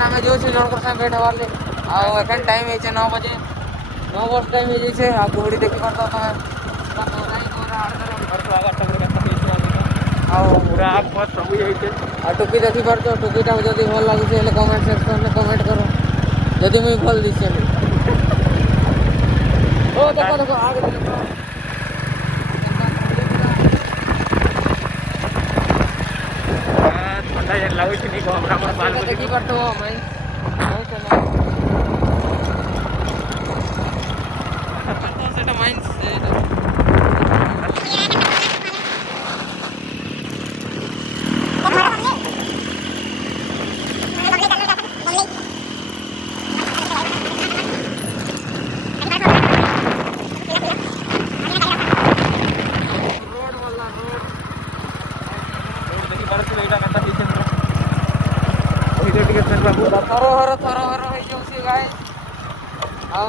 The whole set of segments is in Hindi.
लेकिन आम जो जनक साथ भेट हबार आन टाइम है 9 बजे 9 बस टाइम हो जाए आ कुहड़ी देखी पार टुकी देखी पार टुकीटा जब भल लगुच कमेंट सेक्शन में कमेंट करो जदि मुझे भल दिशे ओ देखो देखो आगे देखी पार माइंस थर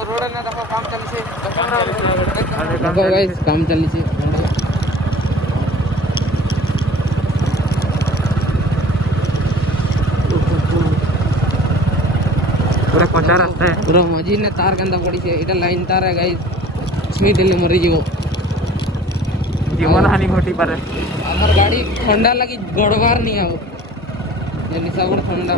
रोड ने देखो काम चलছে देखो गाइस काम चलছে पूरा कच्चा रास्ता है पूरा मझी ने तार गंदा पड़ी से एटा लाइन तार है गाइस छुई देले मरि जीवो जीवन हानि घटी पारे हमर गाड़ी ठंडा लगी गड़बार नहीं आओ ये निसाबड़ ठंडा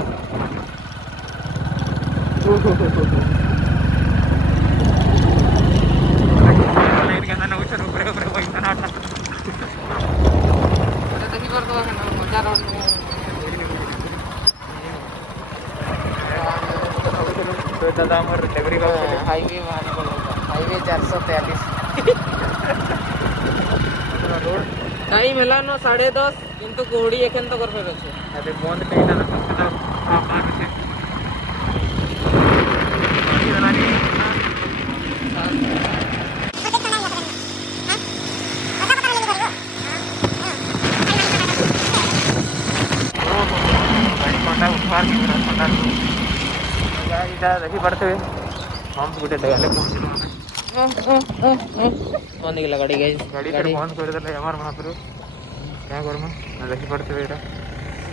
हाईवे हाईवे 443 टाइम है 9:30 किंतु कोहड़ी एखन तो कर अच्छे अरे बंद कहीं देखी पड़ते हुए हम गोटे जगह बंद गला गाड़ी गाड़ी बंद कर देले हमार महापुर क्या करम देखी पड़ते हुए एटा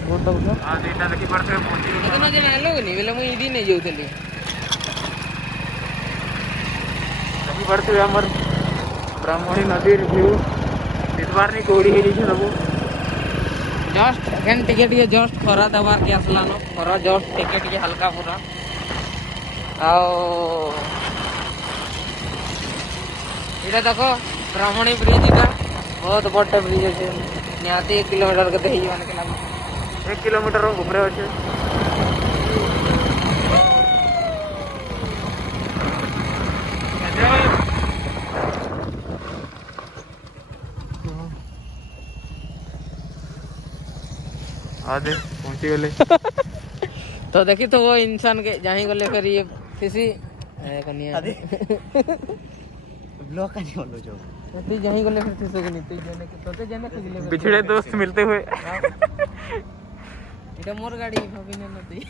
बहुत दब हां एटा देखी पड़ते हुए पहुंची कितना दिन आलो नहीं बेले मुई इदी नहीं जाउतली देखी पड़ते हुए हमर ब्राह्मणी नदी व्यू इस बार नहीं कोड़ी है नीचे सब जस्ट एन टिकट के जस्ट खरा दबार के असला नो खरा जस्ट टिकट के हल्का पूरा आओ इधर देखो ब्राह्मणी ब्रिज इधर बहुत बड़ा ब्रिज है निहाती 1 किलोमीटर के ही मान के लागू 1 किलोमीटर ऊपर है आधे पहुंची गले तो देखी तो वो इंसान के जहीं गले फिर ये किसी आधे ब्लॉक का नहीं बोलो जो तो जहीं गले फिर किसी के नहीं तो जाने के तो जाने के गले बिछड़े दोस्त मिलते हुए इटा मोर गाड़ी भाभी ने नती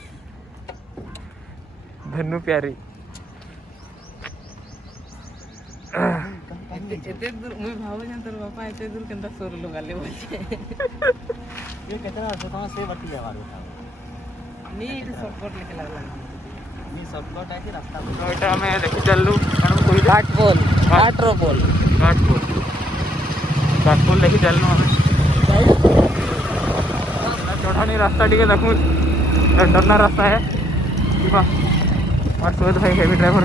धन्नु प्यारी एते दूर मुई भाव जान तोर बापा एते दूर केंदा सोर लगाले बोले ये कितना कहां से बटी है मारो नी इधर शॉर्टकट लेके लागला नी शॉर्टकट है कि रास्ता तो एटा में देखि चललू कण कोई घाट पोल देखि चललू हमें चढ़ानी रास्ता टिके देखू डरना रास्ता है और सोच भाई हेवी ड्राइवर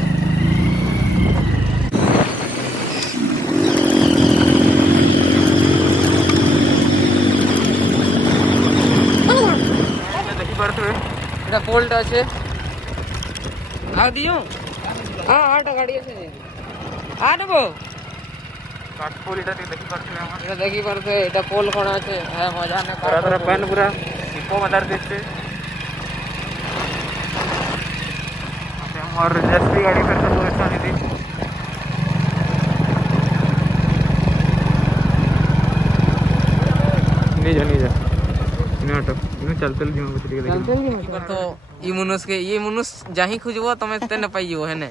पोल्ट अच्छे आ दियो हाँ आटा गाड़ी अच्छे आ नबो काटपोल इटा देखि परथे हम इटा देखि परथे इटा पोल कोन আছে है मजा ने पूरा पेन पूरा सिपो मदार देते हम और जैसी गाड़ी पे तो ऐसा नहीं थी नहीं जा इनाटो इन चलते जीव बचली के तो ई मनुष्य जाही खुजबो तमे ते न पाइयो है ने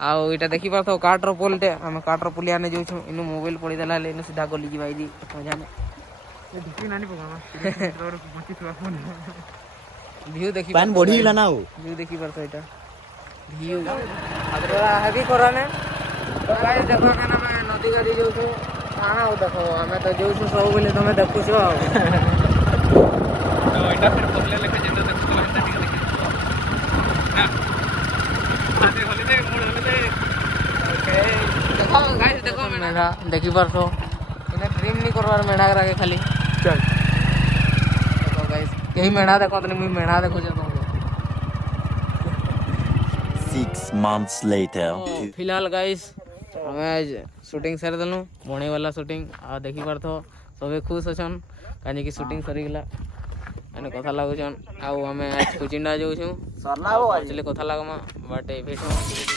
आ इटा देखि पारथो काटर पोलटे हम काटर पुलिया ने जोछु इनु मोबाइल पड़ी देला ले इनु सीधा गली जी भाई जी मजा ने ढुकी नानी पगमा और मची थवा फोन व्यू देखि पानी बढ़ी गला ना हो व्यू देखि परतो एटा व्यू अगरा हेवी कराने तो गाइस देखो केना मैं नदी गाड़ी जो छो काना हो देखो हमें तो जो छो सब बोले तुम देखु छो तो एटा फिर पहले लेके जेंदा देखो तो एटा ठीक देखि ना आते होले दे मोड़ होले दे ओके देखो गाइस देखो मेढा देखि परतो इने ड्रीम नहीं करवार मेढा करा के खाली चल देखो गाइस यही मेढा देखो तने मुई मेढा देखो जे तुमको 6 months later फिलहाल गाइस हमें आज शूटिंग सारी देलु बणी वाला शूटिंग आ देखि पारथो सबे खुश अछन कानी की शूटिंग सरी गेला एने कथा लागुछन आ हमें आज कुचिंडा जाउछु सरला हो चले कथा लागमा बाटे भेटो